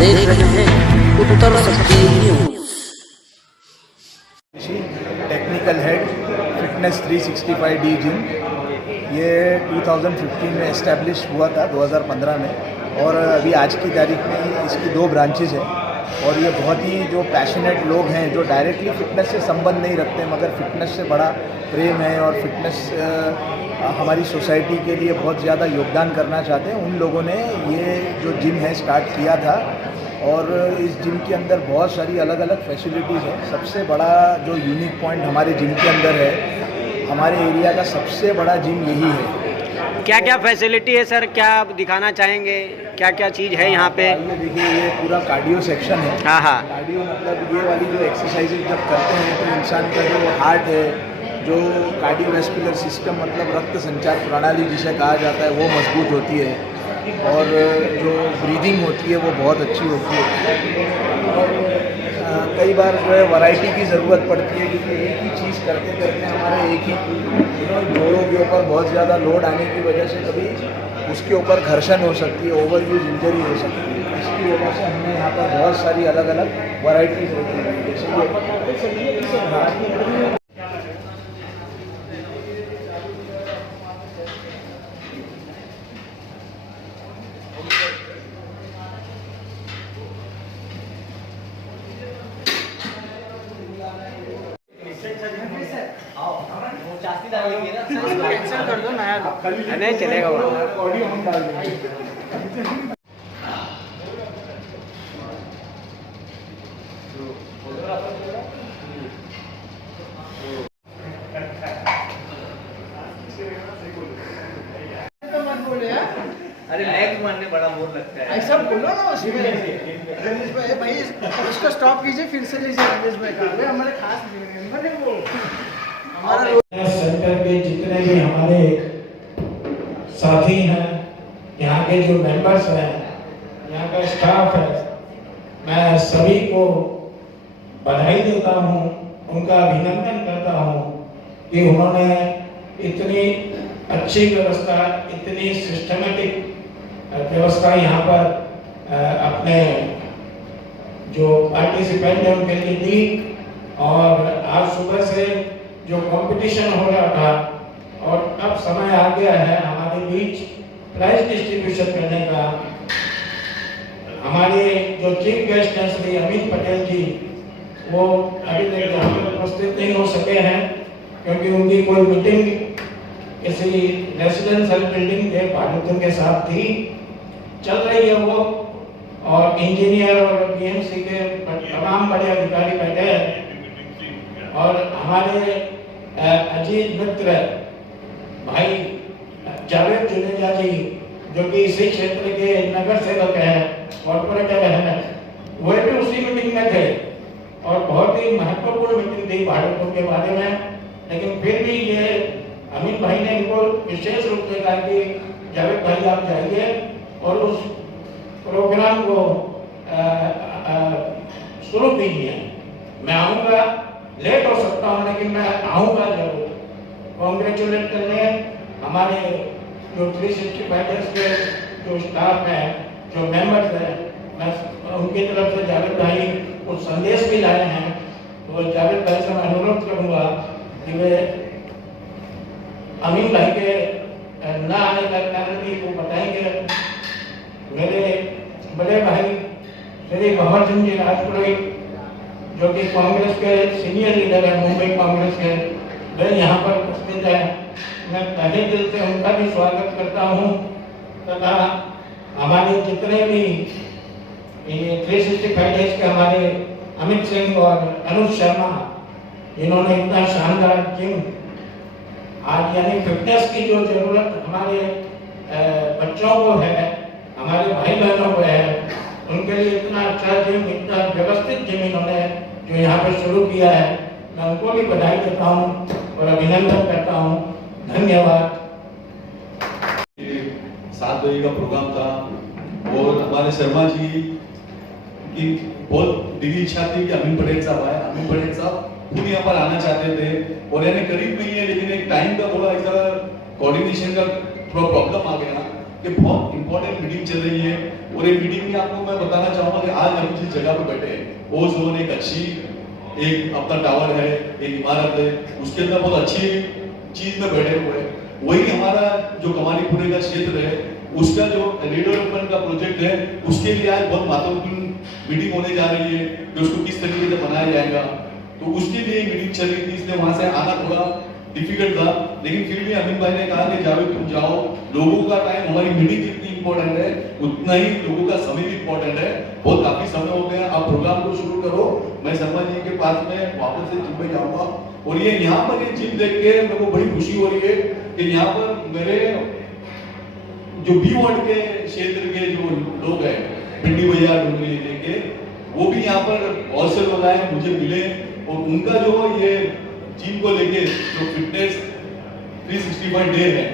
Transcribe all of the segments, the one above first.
देख रहे हैं उत्तर शक्ति news. Technical head fitness 365D gym, ये 2015 में इस्टेब्लिश हुआ था 2015 में, और अभी आज की तारीख में इसकी 2 ब्रांचेज हैं। और ये बहुत ही जो पैशनेट लोग हैं, जो डायरेक्टली फ़िटनेस से संबंध नहीं रखते मगर फ़िटनेस से बड़ा प्रेम है और फिटनेस हमारी सोसाइटी के लिए बहुत ज़्यादा योगदान करना चाहते हैं, उन लोगों ने ये जो जिम है स्टार्ट किया था। और इस जिम के अंदर बहुत सारी अलग अलग फैसिलिटीज़ हैं। सबसे बड़ा जो यूनिक पॉइंट हमारे जिम के अंदर है, हमारे एरिया का सबसे बड़ा जिम यही है। क्या क्या फैसिलिटी है सर, क्या आप दिखाना चाहेंगे, क्या क्या चीज़ है यहाँ पे? ये देखिए, ये पूरा कार्डियो सेक्शन है। हाँ हाँ। कार्डियो मतलब ये वाली जो एक्सरसाइजेज जब करते हैं तो इंसान का जो हार्ट है, जो कार्डियोवैस्कुलर सिस्टम मतलब रक्त संचार प्रणाली जिसे कहा जाता है, वो मजबूत होती है। और जो ब्रीदिंग होती है वो बहुत अच्छी होती है। और कई बार जो है वैरायटी की ज़रूरत पड़ती है, क्योंकि एक ही चीज़ करते करते हमारे एक ही जोड़ों के ऊपर बहुत ज़्यादा लोड आने की वजह से कभी उसके ऊपर घर्षण हो सकती है, ओवर यूज इंजरी हो सकती है। इसकी वजह से हमने यहाँ पर बहुत सारी अलग अलग वैरायटीज़ रखी है। जैसे कैंसिल कर दो नया, नहीं चलेगा वो। अरे लेग मारने बड़ा बोर लगता है। ऐसा बोलो ना उसमें रमेश भाई, भाई उसको स्टॉप कीजिए, फिर से लीजिए रमेश भाई का। वे हमारे खास मेंबर है, वो हमारा सेंटर के जितने भी हमारे साथी हैं, यहाँ के जो मेंबर्स हैं, यहाँ का स्टाफ है, मैं सभी को बधाई देता हूँ, उनका अभिनंदन करता हूँ कि उन्होंने इतनी अच्छी व्यवस्था, इतनी सिस्टमेटिक व्यवस्था यहाँ पर अपने जो पार्टिसिपेंट हैं उनके लिए दी। और आज सुबह से जो कंपटीशन हो रहा था और अब समय आ गया है हमारे बीच प्राइज डिस्ट्रीब्यूशन करने का। हमारे जो चीफ गेस्ट हैं श्री अमित पटेल जी, वो अभी तक यहाँ पर उपस्थित नहीं हो सके हैं क्योंकि उनकी कोई मीटिंग किसी रेसिडेंशियल बिल्डिंग के पार्टिसिपेंट के साथ थी, चल रही है वो। और इंजीनियर और बीएमसी के तमाम बड़े अधिकारी बैठे हैं। और हमारे अजीज मित्र भाई जावेद जुनेजा जी, जो कि इसी क्षेत्र के नगर सेवक हैं, कॉर्पोरेटर हैं, वो भी उसी मीटिंग में थे और बहुत ही महत्वपूर्ण मीटिंग थी भाड़कों के बारे में। लेकिन फिर भी ये अमीन भाई ने इनको विशेष रूप से कहा कि जावेद भाई आप जाइए और उस प्रोग्राम को शुरू कीजिए। मैं आऊँगा, लेट हो सकता हूँ लेकिन मैं आऊँगा जरूर। कॉन्ग्रेचुलेट करने हमारे जो 365 डेज के जो स्टाफ हैं, जो मेंबर्स हैं, मैं उनकी तरफ से जावेद भाई कुछ संदेश भी लाए हैं। तो जावेद भाई से मैं अनुरोध करूँगा कि वे अमीन भाई के न आने का कारण भी वो बताएंगे। मेरे बड़े भाई श्री भंवर सिंह जी राजपुरोहित, जो कि कांग्रेस के सीनियर लीडर हैं मुंबई कांग्रेस के, वे यहाँ पर उपस्थित हैं। मैं तहे दिल से उनका भी स्वागत करता हूँ। तथा हमारे जितने भी ये 365 डेज के हमारे अमित सिंह और अनुज शर्मा, इन्होंने इतना शानदार जिम आज यानी फिटनेस की जो जरूरत हमारे बच्चों को है, हमारे भाई बहनों को है, उनके लिए इतना अच्छा जिम, इतना व्यवस्थित जिम इन्होंने जो यहाँ पर शुरू किया है, मैं उनको भी बधाई देता हूँ और अभिनंदन करता हूँ। धन्यवाद। 7 बजे का प्रोग्राम था और हमारे शर्मा जी की बहुत दिली इच्छा थी कि अमीन पटेल साहब आए। अमीन पटेल साहब खुद यहाँ पर आना चाहते थे और यानी करीब नहीं है, लेकिन एक टाइम का थोड़ा ऐसा कोऑर्डिनेशन का थोड़ा प्रॉब्लम आ गया कि बहुत इंपॉर्टेंट मीटिंग चल रही है और ये मीटिंग में आपको मैं बताना चाहूंगा कि आज हम जिस जगह पे बैठे हैं ओजोन एक अच्छी एक अपना टावर है, एक इमारत है, उसके अंदर बहुत अच्छी चीज में बैठे हुए हैं। वही हमारा जो कमालीपुरे का क्षेत्र है उसका जो रिडेवलपमेंट का प्रोजेक्ट है उसके लिए आज बहुत महत्वपूर्ण मीटिंग होने जा रही है कि उसको किस तरीके से बनाया जाएगा। तो उसके लिए मीटिंग चल रही थी, इसलिए वहां से आना थोड़ा डिफिकल्ट था, लेकिन फिर भी अमित भाई ने कहा कि जावेद तुम जाओ, लोगों का टाइम, हमारी मीटिंग जितनी इंपॉर्टेंट है उतना ही लोगों का समय भी इंपॉर्टेंट है। बहुत काफी समय हो गया, आप प्रोग्राम को शुरू करो, मैं शर्मा जी के पास में वापस से जिम में जाऊंगा। और ये यहाँ पर ये जिम देख के मेरे को बड़ी खुशी हो रही है कि यहाँ पर मेरे जो बी वार्ड के क्षेत्र के जो लोग हैं, पिंडी भैया डूंगरी लेके, वो भी यहाँ पर बहुत से लोग आए, मुझे मिले और उनका जो ये जिम को लेके जो फिटनेस 365 डे है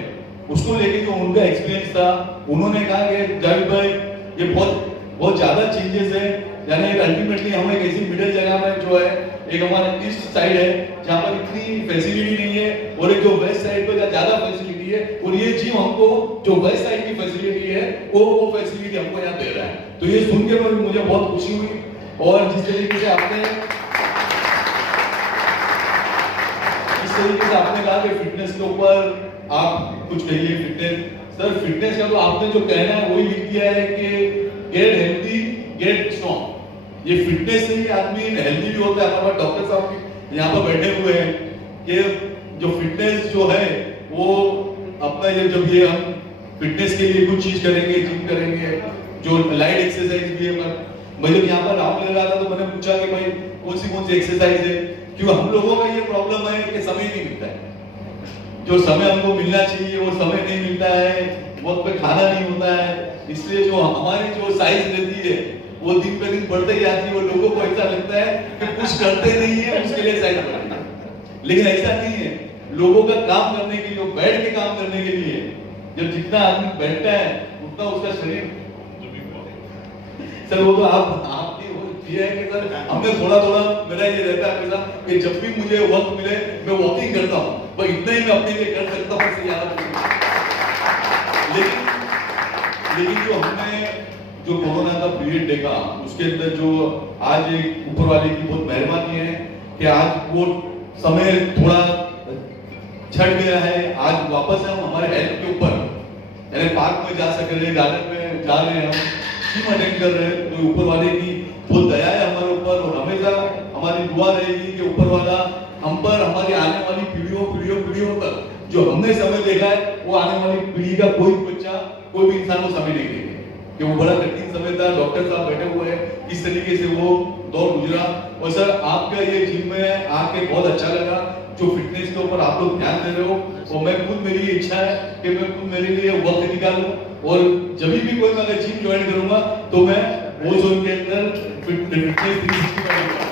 उसको लेके जो उनका एक्सपीरियंस था, उन्होंने कहा कि जावेद भाई ये बहुत ज्यादा चेंजेस है, यानी अल्टीमेटली हम एक ऐसी मिडिल जगह में जो है, एक हमारा ईस्ट साइड है जहाँ पर इतनी फैसिलिटी नहीं है और एक जो वेस्ट साइड पे ज्यादा फैसिलिटी है, और ये जिम हमको जो वेस्ट साइड की फैसिलिटी है वो फैसिलिटी हमको यहाँ दे रहा है। तो ये सुन के मुझे बहुत खुशी हुई। और जिस तरीके से आपने कहा कि फिटनेस के ऊपर आप कुछ कहिए, फिटनेस सर, फिटनेस का तो आपने जो कहना है वही लिख दिया है कि गेट हेल्दी गेट स्ट्रॉन्ग। ये फिटनेस से ही आदमी हेल्दी भी होता है। हमारे डॉक्टर साहब यहाँ पर बैठे हुए हैं कि जो फिटनेस जो है वो अपना ये जब ये हम फिटनेस के लिए कुछ चीज करेंगे, जिम करेंगे, जो लाइट एक्सरसाइज भी है, मैं जब यहाँ पर राउंड ले रहा था तो मैंने पूछा कि भाई कौन सी एक्सरसाइज है, क्यों हम लोगों का ये प्रॉब्लम है कि समय नहीं मिलता है, जो समय हमको मिलना चाहिए वो समय नहीं मिलता है, वक्त पे खाना नहीं होता है, इसलिए जो हमारी जो साइज रहती है वो दिन पे दिन बढ़ते ही जाती है और लोगों को ऐसा लगता है कि कुछ करते नहीं है उसके लिए साइज बढ़ती है। लेकिन ऐसा नहीं है, लोगों का काम करने के लिए, बैठ के काम करने के लिए जब जितना आदमी बैठता है उतना उसका शरीर, सर वो तो आपकी ये है कि सर हमने थोड़ा मेरा ये रहता है हमेशा कि जब भी मुझे वक्त मिले मैं वॉकिंग करता हूँ, पर इतना ही मैं अपने लिए कर सकता हूँ। लेकिन जो हमने जो कोरोना का पीरियड देखा उसके अंदर जो आज एक ऊपर वाले की बहुत मेहरबानी है कि आज वो समय थोड़ा छट गया है, आज वापस हम हमारे हेल्थ के ऊपर, यानी पार्क में जा सक रहे हैं, गार्डन में जा रहे हैं, हम जिम अटेंड कर रहे हैं, तो ऊपर वाले की बहुत दया है हमारे ऊपर। और हमेशा हमारी दुआ रहेगी कि ऊपर वाला हम पर, हमारी आने वाली पीढ़ियों तक जो हमने समय देखा है वो आने वाली पीढ़ी का कोई बच्चा, कोई भी इंसान वो समय नहीं देखे कि वो बड़ा कठिन समय था। डॉक्टर साहब बैठे हुए हैं, किस तरीके से वो दौर गुजरा। और सर आपका ये जिम में आके बहुत अच्छा लगा, जो फिटनेस के ऊपर आप लोग ध्यान दे रहे हो, और मैं खुद, मेरी इच्छा है कि मैं खुद मेरे लिए वक्त निकालूं और जब भी कोई मैं जिम ज्वाइन करूंगा तो मैं वो जोन के अंदर फिटनेस 360 करूंगा।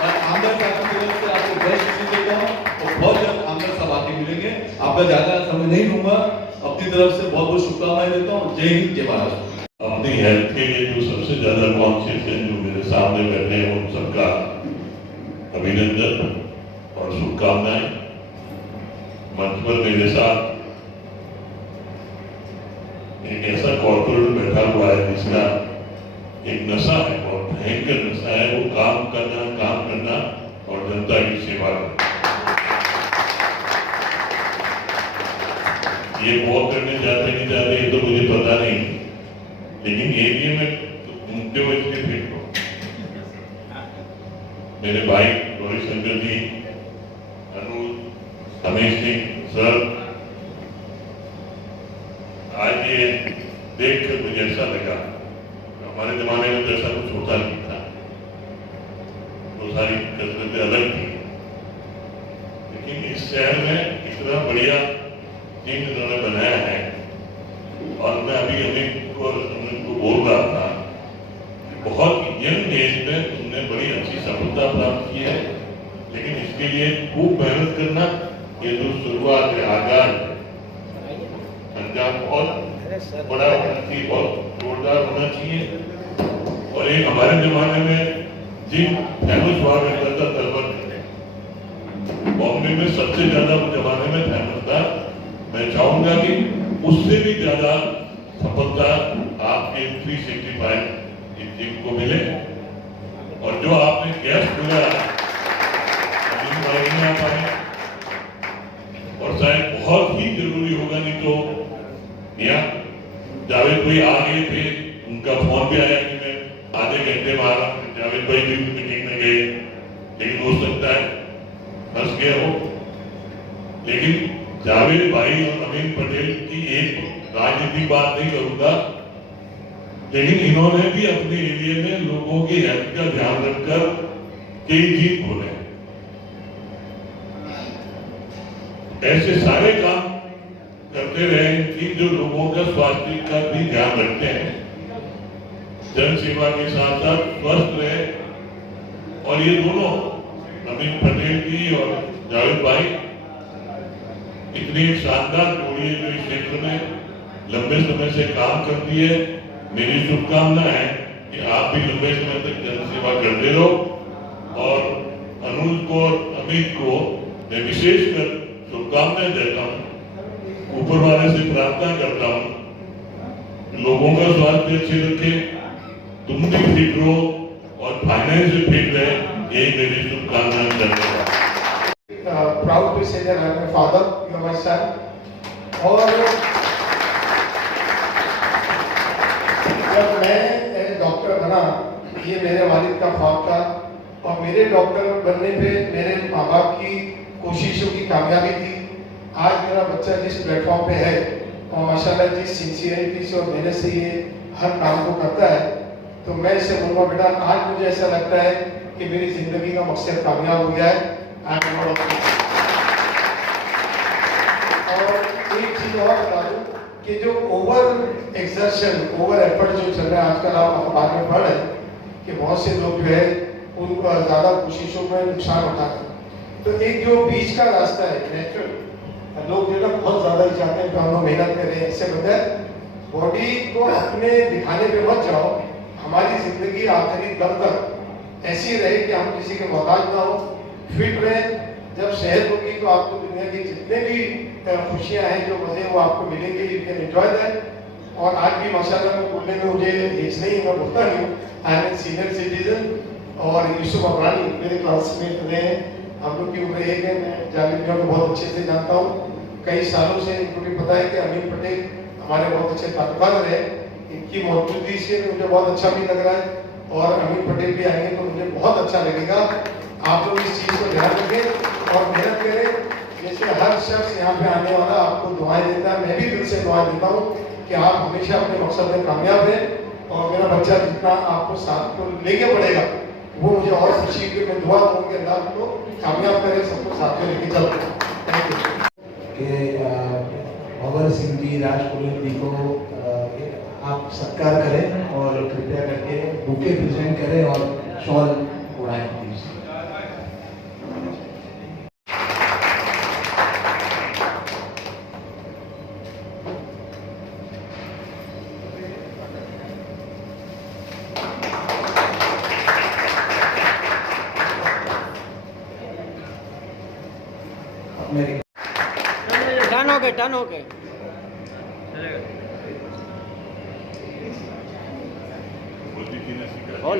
और आमदार साहब की तरफ से आपको बेस्ट विशेष देता हूं और बहुत जल्द आमदार साहब आके मिलेंगे। आपका ज्यादा समय नहीं लूंगा, अपनी तरफ से बहुत बहुत शुभकामनाएं देता हूँ। जय हिंद, जय भारत। अपनी हेल्थ के लिए जो सबसे ज्यादा कॉन्शियस है, जो मेरे सामने बैठे हैं, उन सबका अभिनंदन और शुभकामनाएं। मंच पर मेरे साथ एक ऐसा कॉर्पोरेट बैठा हुआ है जिसका एक नशा है, बहुत भयंकर नशा है, वो काम करना और जनता की सेवा करना। ये वॉक करने जाते नहीं जाते ये तो मुझे पता नहीं, लेकिन एरिया में घूमते हुए इसलिए फिट हो। मेरे भाई गौरी शंकर जी, अनुज, रमेश सिंह सर, आज ये देख कर मुझे ऐसा लगा, हमारे जमाने में तो ऐसा कुछ होता नहीं था, तो सारी कसरतें अलग थी, लेकिन इस शहर में इतना बढ़िया जिम इन्होंने बनाया है। और मैं अभी अमित को बोल रहा था, बहुत यंग एज में तुमने बड़ी अच्छी सफलता प्राप्त की है, लेकिन इसके लिए खूब मेहनत करना, ये जो शुरुआत है, आगाज है, अंजाम बहुत बड़ा होना चाहिए, बहुत जोरदार होना चाहिए। और एक हमारे जमाने में जिम फेमस हुआ करता था तलवट, बॉम्बे में सबसे ज्यादा वो जमाने में फेमस था। मैं चाहूंगा कि उससे भी ज्यादा सफलता आपके 365 इस टीम को मिले। और जो आपने गेस्ट मिला अमीन भाई नहीं आ पाए और शायद बहुत ही जरूरी होगा, नहीं तो यहाँ जावेद भाई आ गए थे, उनका फोन भी आया कि मैं आधे घंटे में आ रहा हूँ। जावेद भाई भी मीटिंग में गए, लेकिन हो सकता है फंस गया हो। लेकिन जावेद भाई और अमीन पटेल की एक राजनीतिक बात नहीं करूंगा, लेकिन इन्होंने भी अपने एरिया में लोगों की हेल्थ का ध्यान रखकर कई जीत बोले। ऐसे सारे काम करते रहे कि जो लोगों का स्वास्थ्य का भी ध्यान रखते हैं, जन सेवा के साथ साथ स्वस्थ रहे। और ये दोनों अमीन पटेल जी और जावेद भाई इतनी शानदार जोड़ी है जो इस क्षेत्र में लंबे समय से काम करती है। मेरी शुभकामना है कि आप भी लंबे समय तक जन सेवा करते रहो। और अनुज को और अमित को मैं विशेषकर शुभकामनाएं देता हूँ, ऊपर वाले से प्रार्थना करता हूँ लोगों का स्वास्थ्य अच्छे रखे, तुम भी फिट रहो और फाइनेंस भी फिट रहे, यही मेरी शुभकामनाएं करता हूँ। Proud to say that I am my father, you are my son. और जब मैं डॉक्टर बना, ये मेरे वालिद का ख्वाब था और मेरे डॉक्टर बनने पे मेरे माँ बाप की कोशिशों की कामयाबी थी। आज मेरा बच्चा जिस प्लेटफॉर्म पे है और माशाल्लाह जिस सिंसियरिटी से और मेहनत से ये हर काम को करता है, तो मैं इससे बोलूँगा बेटा, आज मुझे ऐसा लगता है कि मेरी जिंदगी का मकसद कामयाब हो गया है। और एक चीज और बता दूं कि जो ओवर एक्सर्शन, ओवर एफर्ट जो चल रहा है आजकल, आप अखबार में पढ़ रहे हैं कि बहुत से लोग जो है उनको ज्यादा कोशिशों में नुकसान उठाते हैं। तो एक जो बीच का रास्ता है नेचुरल, लोग जो ना बहुत ज्यादा ही चाहते हैं कि हम लोग मेहनत करें, इससे बगैर बॉडी को अपने दिखाने पे मत जाओ। हमारी जिंदगी आखिरी दम तक ऐसी रहे कि हम किसी के मोहताज ना हो, फिट रहे। जब सेहत होगी तो आपको दुनिया की जितने भी खुशियां हैं, जो मजे वो आपको मिलेंगे, यू कैन एंजॉय दैट। और आज भी माशाल्लाह में बोलने में मुझे एज नहीं, मैं बोलता नहीं हूँ, आई एम सीनियर सिटीजन। और यूसुफ अफरानी मेरे क्लासमेट रहे हैं, हम लोग की उम्र एक है। मैं जावेद को बहुत अच्छे से जानता हूँ, कई सालों से इनको भी पता है कि अमीन पटेल हमारे बहुत अच्छे ताल्लुकात रहे। इनकी मौजूदगी से मुझे बहुत अच्छा भी लग रहा है और अमीन पटेल भी आएंगे तो मुझे बहुत अच्छा लगेगा। आप लोग इस चीज़ को ध्यान रखें और मेहनत करें। जैसे हर शख्स यहाँ पे आने वाला आपको दुआएं देता है, मैं भी दिल से दुआ देता हूँ कि आप हमेशा अपने मकसद में कामयाब रहें। और मेरा बच्चा जितना आपको साथ को लेके बढ़ेगा, वो मुझे और खुशी की, मैं दुआ दूँ कि अल्लाह को कामयाब करे, सबको साथ में लेके चलते हैं। Thank you. भगत सिंह जी, राजपुरोहित जी को आप सत्कार करें और कृपया करके बुके प्रेजेंट करें और शॉल उड़ाएं प्लीज। टर्न हो गए और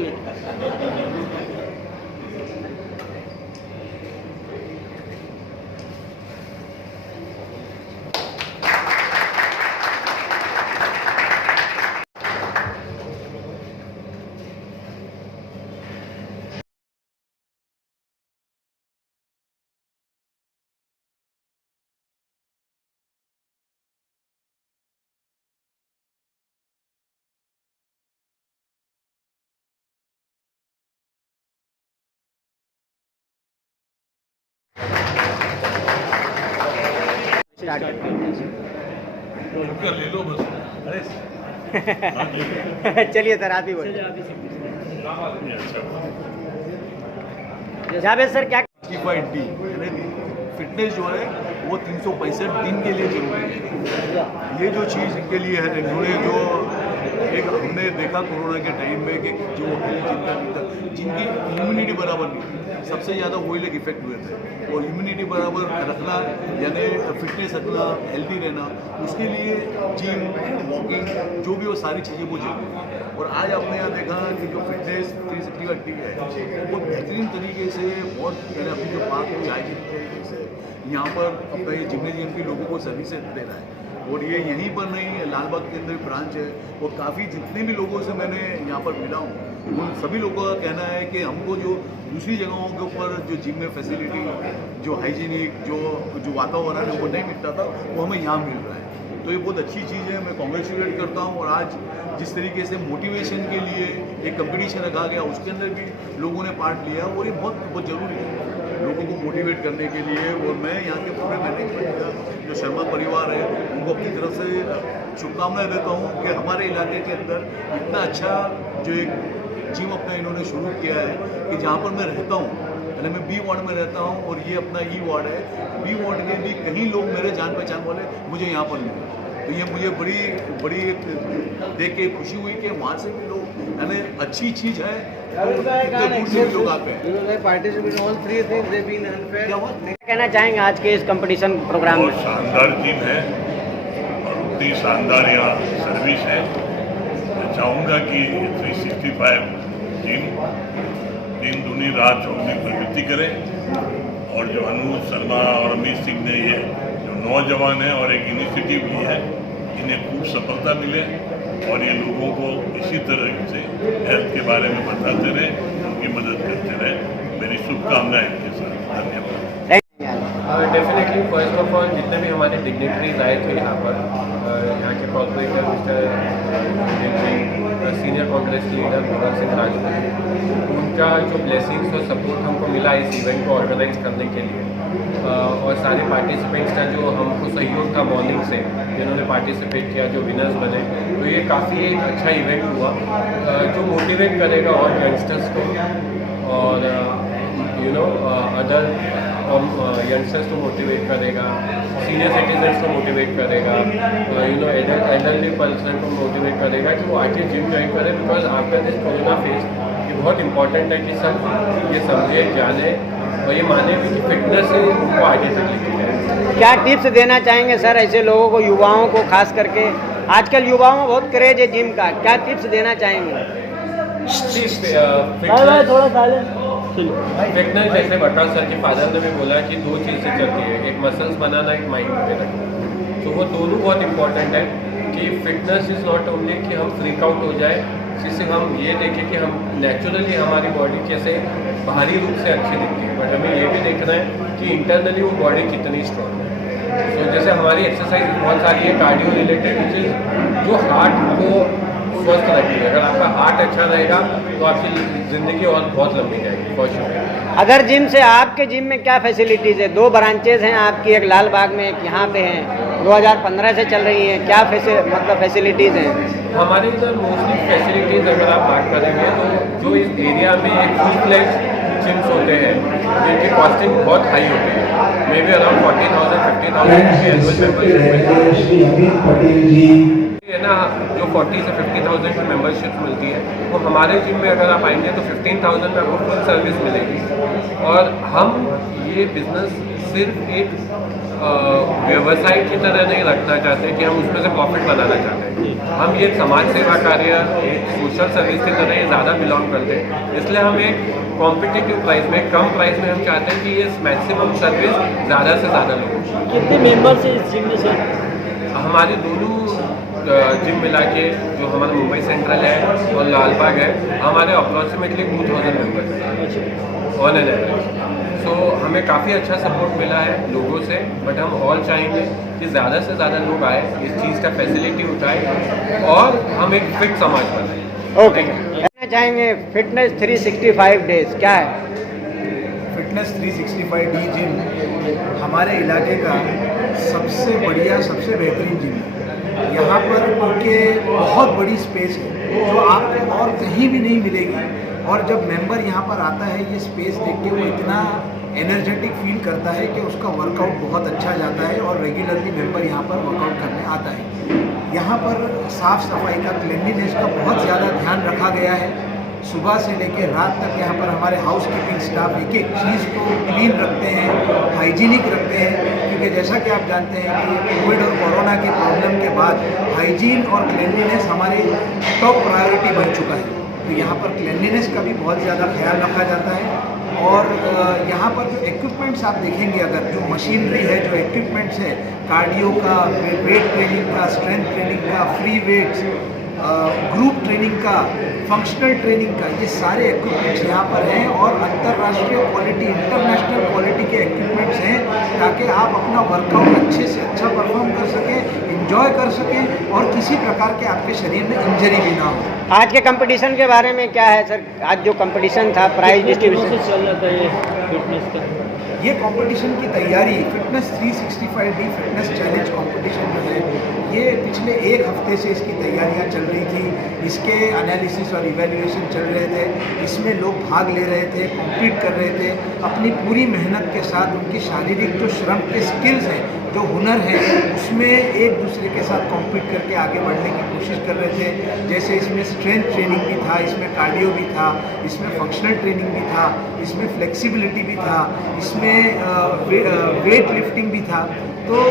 स्टार्ट ले लो बस। अरे चलिए सर, आप ही बोलिए। जावेद सर, क्या डी फिटनेस जो है वो 365 दिन के लिए जरूरी है। ये जो चीज़ इनके लिए है, इन्होंने जो एक हमने देखा कोरोना के टाइम में कि जो जिनकी इम्यूनिटी बराबर नहीं थी, सबसे ज़्यादा वही लोग इफेक्ट हुए थे। और इम्यूनिटी बराबर रखना यानी फिटनेस रखना, हेल्दी रहना, उसके लिए जिम, वॉकिंग, जो भी वो सारी चीज़ें वो जरूरी है। और आज आपने यहाँ देखा कि जो फिटनेस 360 है वो बेहतरीन तरीके से बहुत यानी अपनी जो पार्क में हाइजीनिक तरीके से यहाँ पर अपने जिम्नेजियम के लोगों को सर्विसेज दे रहा है। और ये यहीं पर नहीं है, लालबाग के अंदर ब्रांच है। और काफ़ी जितने भी लोगों से मैंने यहाँ पर मिला हूँ उन सभी लोगों का कहना है कि हमको जो दूसरी जगहों के ऊपर जो जिम में फैसिलिटी, जो हाइजीनिक, जो वातावरण है वो नहीं मिलता था, वो हमें यहाँ मिल रहा है। तो ये बहुत अच्छी चीज़ है, मैं कॉन्ग्रेचुलेट करता हूँ। और आज जिस तरीके से मोटिवेशन के लिए एक कंपटीशन रखा गया, उसके अंदर भी लोगों ने पार्ट लिया और ये बहुत ज़रूरी है लोगों को मोटिवेट करने के लिए। और मैं यहाँ के पूरे मैनेजमेंट का जो शर्मा परिवार है उनको अपनी तरफ से शुभकामनाएं देता हूँ कि हमारे इलाके के अंदर इतना अच्छा जो एक जिम अपना इन्होंने शुरू किया है कि जहाँ पर मैं रहता हूँ, यानी मैं बी वार्ड में रहता हूँ और ये अपना ई वार्ड है। बी वार्ड के भी कई लोग मेरे जान पहचान वाले मुझे यहाँ पर मिले, तो ये मुझे बड़ी देख के खुशी हुई कि वहाँ से भी लोग, यानी अच्छी चीज़ है, लोग आते हैं। कहना चाहेंगे आज के इस कंपटीशन प्रोग्राम बहुत में? शानदार टीम है और उतनी शानदार यहाँ सर्विस है। मैं चाहूँगा कि 365 टीम दिन दूनी रात चौगनी प्रवृत्ति करें। और जो अनुज शर्मा और अमित सिंह ने ये जो नौजवान है और एक इनिशिएटिव ली है, इन्हें खूब सफलता मिले और ये लोगों को इसी तरह से हेल्थ के बारे में बताते रहे, उनकी मदद करते रहे। मेरी शुभकामनाएं इनके साथ। धन्यवाद। डेफिनेटली फर्स्ट ऑफ ऑल जितने भी हमारे डिग्नेटरीज आए थे यहाँ पर, यहाँ के corporator mister senior Congress leader Bhagat Singh Rajput, उनका जो ब्लेसिंग्स और सपोर्ट हमको मिला इस इवेंट को ऑर्गेनाइज करने के लिए, और सारे पार्टिसिपेंट्स का जो हमको सहयोग था मॉर्निंग से, जिन्होंने पार्टिसिपेट किया, जो विनर्स बने, तो ये काफ़ी एक अच्छा इवेंट हुआ जो मोटिवेट करेगा और यंगस्टर्स को और अदर यंगस्टर्स को मोटिवेट करेगा, सीनियर सिटीजन्स को मोटिवेट करेगा, एल्डरली पर्सन को मोटिवेट करेगा कि वो आके जिम ज्वाइन करें। Because after this corona phase ये बहुत इंपॉर्टेंट है कि सब ये समझे, जाने और ये माने भी कि फिटनेस ही उनको आगे तक लेके जाए। क्या टिप्स देना चाहेंगे सर ऐसे लोगों को, युवाओं को खास करके? आजकल युवाओं में बहुत क्रेज है जिम का, क्या टिप्स देना चाहेंगे? फिटनेस जैसे भट्टा सर के फादर ने भी बोला कि दो चीज़ से चलती है, एक मसल्स बनाना, एक माइंड पे रखना। तो वो दोनों बहुत इंपॉर्टेंट है कि फिटनेस इज़ नॉट ओनली कि हम फ्रीक आउट हो जाए, जिससे हम ये देखें कि हम नेचुरली हमारी बॉडी कैसे बाहरी रूप से अच्छी दिखती है, बट हमें ये भी देखना है कि इंटरनली वो बॉडी कितनी स्ट्रॉन्ग है। तो जैसे हमारी एक्सरसाइज बहुत सारी है कार्डियो रिलेटेड, जो हार्ट को स्वस्थ रखती है। अगर आपका हार्ट अच्छा रहेगा तो आपकी ज़िंदगी और बहुत लंबी जाएगी फॉर श्योर। अगर जिम से, आपके जिम में क्या फैसिलिटीज़ है? 2 ब्रांचेज हैं आपकी, एक लाल बाग में, एक यहाँ पे हैं, 2015 से चल रही हैं। क्या फैसिलिटीज़ हैं हमारे इधर? मोस्टली फैसिलिटीज़ अगर आप बात करेंगे तो जो इस एरिया में एक फुल फ्लेज जिम्स होते हैं जिनकी कॉस्टिंग बहुत हाई होती है, मे बी अराउंड 40,000 50,000 की एनुअल मेम्बरशिप है ना, जो 40 से 50,000 की मेंबरशिप मिलती है, वो हमारे जिम में अगर आप आएंगे तो 15,000 में आपको फुल सर्विस मिलेगी। और हम ये बिज़नेस सिर्फ एक व्यवसाय की तरह नहीं रखना चाहते कि हम उसमें से प्रॉफिट बनाना चाहते हैं। हम ये समाज सेवा कार्य, एक सोशल सर्विस की तरह ये ज़्यादा बिलोंग करते हैं। इसलिए हम एक कॉम्पिटिटिव प्राइस में, कम प्राइस में हम चाहते हैं कि ये मैक्सिमम सर्विस ज़्यादा से ज़्यादा लोगों को। कितने मेंबर्स हैं इस जिम में सर? हमारी दोनों जिम मिला के, जो हमारा मुंबई सेंट्रल है और लाल बाग है, हमारे अप्रॉक्सीमेटली 2000 मेम्बर्स हैं ऑन एन एवरेज। सो हमें काफ़ी अच्छा सपोर्ट मिला है लोगों से, बट हम ऑल चाहेंगे कि ज़्यादा से ज़्यादा लोग आए, इस चीज़ का फैसिलिटी उठाए और हम एक फिट समाज बनाएं। ओके, कहना चाहेंगे फिटनेस 365 डेज क्या है? फिटनेस 365 डी जिम हमारे इलाके का सबसे बढ़िया, सबसे बेहतरीन जिम है। यहाँ पर क्योंकि बहुत बड़ी स्पेस है जो आपको और कहीं भी नहीं मिलेगी, और जब मेंबर यहाँ पर आता है ये स्पेस देख के वो इतना एनर्जेटिक फील करता है कि उसका वर्कआउट बहुत अच्छा जाता है और रेगुलरली मेंबर यहाँ पर वर्कआउट करने आता है। यहाँ पर साफ़ सफाई का, क्लीनलीनेस का बहुत ज़्यादा ध्यान रखा गया है सुबह से लेकर रात तक यहाँ पर हमारे हाउस कीपिंग स्टाफ एक एक चीज़ को क्लीन रखते हैं, हाइजीनिक रखते हैं, क्योंकि जैसा कि आप जानते हैं कि कोविड और कोरोना के प्रॉब्लम के बाद हाइजीन और क्लिनलीनेस हमारी टॉप प्रायोरिटी बन चुका है। तो यहाँ पर क्लिनलीनेस का भी बहुत ज़्यादा ख्याल रखा जाता है। और यहाँ पर जो इक्विपमेंट्स आप देखेंगे, अगर जो मशीनरी है, जो इक्विपमेंट्स है, कार्डियो का, वेट ट्रेनिंग का, स्ट्रेंथ ट्रेनिंग का, फ्री वेट्स, ग्रुप ट्रेनिंग का, फंक्शनल ट्रेनिंग का, ये सारे इक्विपमेंट्स यहाँ पर हैं और अंतर्राष्ट्रीय क्वालिटी, इंटरनेशनल क्वालिटी के इक्विपमेंट्स हैं, ताकि आप अपना वर्कआउट अच्छे से अच्छा परफॉर्म कर सकें, एंजॉय कर सकें और किसी प्रकार के आपके शरीर में इंजरी भी ना हो। आज के कंपटीशन के बारे में क्या है सर? आज जो कंपटीशन था, प्राइज डिस्ट्रीब्यूशन चल रहा था ये फिटनेस का, ये कंपटीशन की तैयारी, fitness 365D fitness challenge competition जो है, ये पिछले एक हफ्ते से इसकी तैयारियां चल रही थी। इसके एनालिसिस और इवैल्यूएशन चल रहे थे, इसमें लोग भाग ले रहे थे, कॉम्पीट कर रहे थे अपनी पूरी मेहनत के साथ। उनकी शारीरिक जो श्रम के स्किल्स हैं, जो हुनर है, उसमें एक दूसरे के साथ कॉम्पीट करके आगे बढ़ने की कोशिश कर रहे थे। जैसे इसमें स्ट्रेंथ ट्रेनिंग भी था, इसमें कार्डियो भी था, इसमें फंक्शनल ट्रेनिंग भी था, इसमें फ्लेक्सिबिलिटी भी था, इसमें वेट लिफ्टिंग भी था। तो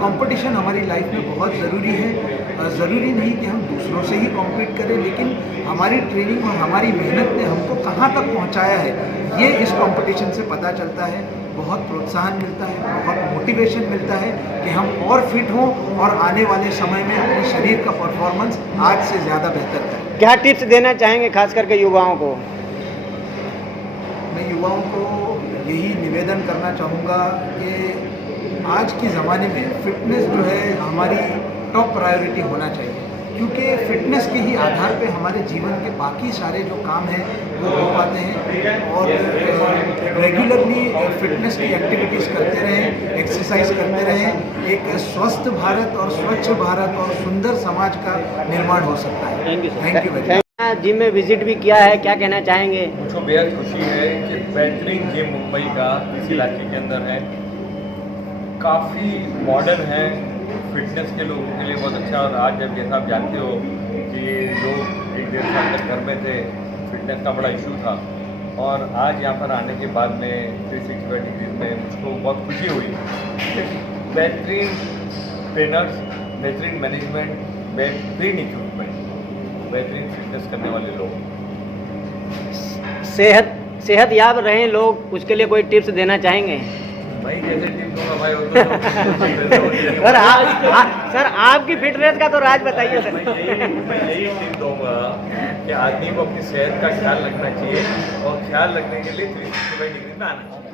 कंपटीशन हमारी लाइफ में बहुत ज़रूरी है। ज़रूरी नहीं कि हम दूसरों से ही कॉम्पीट करें, लेकिन हमारी ट्रेनिंग और हमारी मेहनत ने हमको कहाँ तक पहुँचाया है, ये इस कंपटीशन से पता चलता है। बहुत प्रोत्साहन मिलता है, बहुत मोटिवेशन मिलता है कि हम और फिट हों और आने वाले समय में अपने शरीर का परफॉर्मेंस आज से ज़्यादा बेहतर करें। क्या टिप्स देना चाहेंगे खास करके युवाओं को? मैं युवाओं को यही निवेदन करना चाहूँगा कि आज के ज़माने में फ़िटनेस जो है हमारी टॉप प्रायोरिटी होना चाहिए, क्योंकि फ़िटनेस के ही आधार पे हमारे जीवन के बाकी सारे जो काम हैं वो हो पाते हैं। और रेगुलरली फ़िटनेस की एक्टिविटीज़ करते रहें, एक्सरसाइज करते रहें, एक स्वस्थ भारत और स्वच्छ भारत और सुंदर समाज का निर्माण हो सकता है। Thank you very much. Gym में विजिट भी किया है, क्या कहना चाहेंगे? मुझको बेहद खुशी है कि बेहतरीन जिम मुंबई का इस इलाके के अंदर है, काफ़ी मॉडर्न है, फिटनेस के लोगों के लिए बहुत अच्छा। और आज जब जैसा आप जानते हो कि लोग 1-1.5 साल तक घर में थे, फिटनेस का बड़ा इशू था, और आज यहाँ पर आने के बाद में 365 डिग्री में मुझको बहुत खुशी हुई कि बेहतरीन ट्रेनर्स, बेहतरीन मैनेजमेंट, बेहतरीन इक्विपमेंट, बेहतरीन फिटनेस करने वाले लोग, सेहत याब रहें लोग, उसके लिए कोई टिप्स देना चाहेंगे? भाई जैसे टिप दूंगा भाई तो सर आपकी फिटनेस का तो राज बताइए सर। मैं यही टिप दूंगा कि आदमी को अपनी सेहत का ख्याल रखना चाहिए और ख्याल रखने के लिए 365 डिग्री में आना चाहिए।